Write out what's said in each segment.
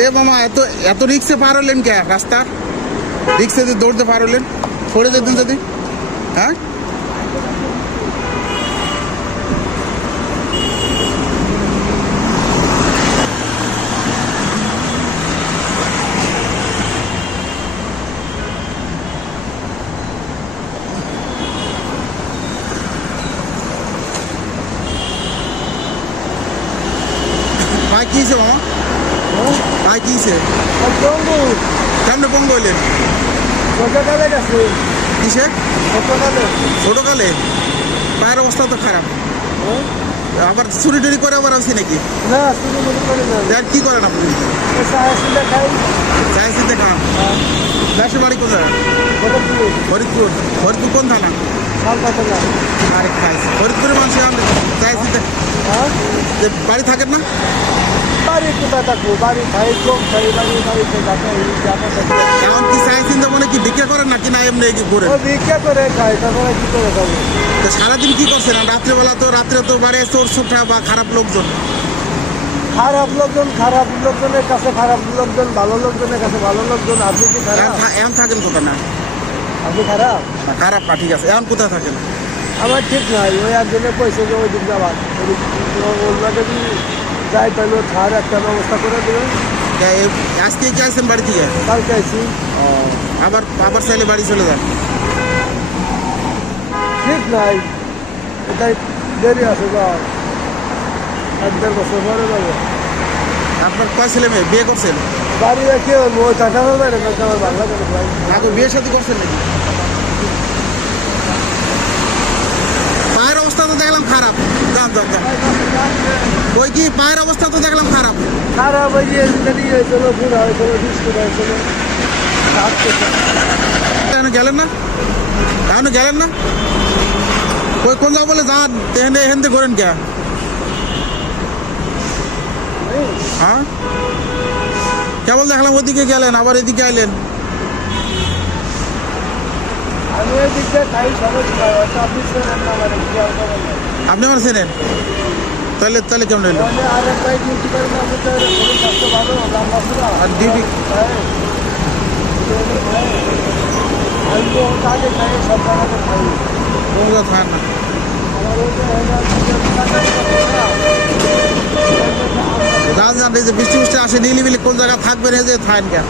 এ মামা এত এত রিক্সে পার হলেন কে রাস্তা? রিক্সে যদি দৌড়তে পার হলেন, পড়ে যেতেন যদি। হ্যাঁ, ভাই কি হয়েছে মামা? ভাই কি হয়েছে? কেমনে পঙ্গ হইলেন? কিসে? ছোটকালে? পায়ের অবস্থা তো খারাপ। আবার চুরি টুরি করে আবার আসছি নাকি? আর কি করেন আপনি? চায় চিনতে খান? দেশের বাড়ি কোথায়? ফরিদপুর। ফরিদপুর কোন থানা? আরে খাইছি ফরিদপুরের মানুষ চায় চিনতে বাড়ি থাকেন না? এমন কি চাই চিন্তা মনে কি ভিক্ষা করেন নাকি না এমনি কি করে? সারাদিন কি করছেন? রাত্রেবেলা তো রাত্রে তো বাড়ি চোর ছোটা বা খারাপ লোকজন খারাপ লোকজনের কাছে খারাপ লোকজন, ভালো লোকজনের কাছে ভালো লোকজন। আপনি কি খারাপ? এখন থাকেন কোথায়? না আপনি খারাপ? খারাপ না, ঠিক আছে। এখন কোথায় থাকেন? আমার ঠিক নাই। ওই একজনে কইছে যে ওই দিক যাবার যদি যাই তাহলে ছাড় একটা ব্যবস্থা করে দেবেন। আজকে কি আসছেন বাড়ি থেকে? কালকে আইছি। আবার আবার চাইলে বাড়ি চলে যান। ঠিক নাই, এটাই দেরি আছে। যাও 1-1.5 বছর পরে যাবো। আপনার কয় ছেলে মেয়ে? বিয়ে করছেন? বাড়ি রেখে ওই টাকা হবে না, আমার ভালো লাগে ভাই। আগে বিয়ে সাথে করছেন নাকি? পায়ের অবস্থা তো দেখলাম খারাপ। যান যান যান। ওই কি পায়ের অবস্থা তো দেখলাম খারাপ। খারাপ ওই যে চলো ঘুরা হয়েছিল, বিস্কুট হয়েছিল। গেলেন না? এখনো গেলেন না? ওই কোন যাবো বলে যান, এখান থেকে করেন কে? হ্যাঁ, কেবল দেখলাম ওদিকে গেলেন আবার এদিকে আইলেন। আমি ওই দিক দিয়ে খাই সবাই খাই। আপনি চেনেন না মানে কি আর করেন না। আপনি আমার চেনেন? তাহলে তাহলে কেমন হইল? আরেকটাই ডিউটি করেন, আমি তো শরীর স্বাস্থ্য ভালো, লম্বা ছিল। আর ডিউটি আমি তো আগে খাই, সব জায়গাতে খাই। কোন থাক না। যান যান, এই যে বৃষ্টি বৃষ্টি আসে নিলিবিলি কোন জায়গায় থাকবেন? এই যে থাকেন কেন?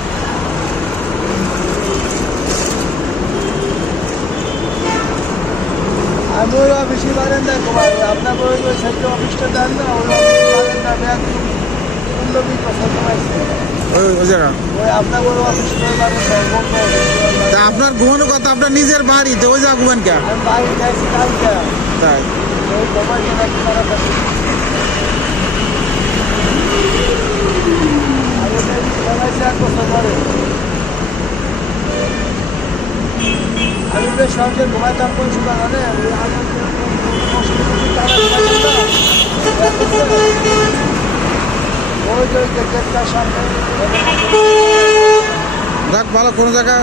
আমি ওই অফিসে পারেন না ঘুমাই। আপনাকে ওই ওই সাইডে অফিসটা দেন না, ওই অফিসে পারেন না। ব্যাগ 15-20 বছর ঘুমাইছে ওই জায়গা ওই আপনাকে ওই অফিসে পারেন না, বন্ধ তা আপনার ঘুমানোর কথা, আপনার নিজের বাড়িতে ওই জায়গা ঘুমেন কেন? আমি বাইরে যাইছি কালকে। তাই ওই ঘুমাইছে নাকি তাড়াতাড়ি। আমি ঘুমাইছি 1 বছর পরে। আমি বেশ সহজে ঘুমাইতাম কোন সময় জানে। ওই যে গেটটার সামনে যাক ভালো, কোনো জায়গা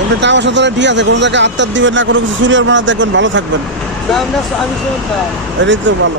এমনি টাকা সাথে ঠিক আছে, কোনো জায়গায় আত্মার দিবেন না, কোনো কিছু চুরিয়ার মানা দেখবেন, ভালো থাকবেন। আমি শুনতাম। এটাই তো ভালো।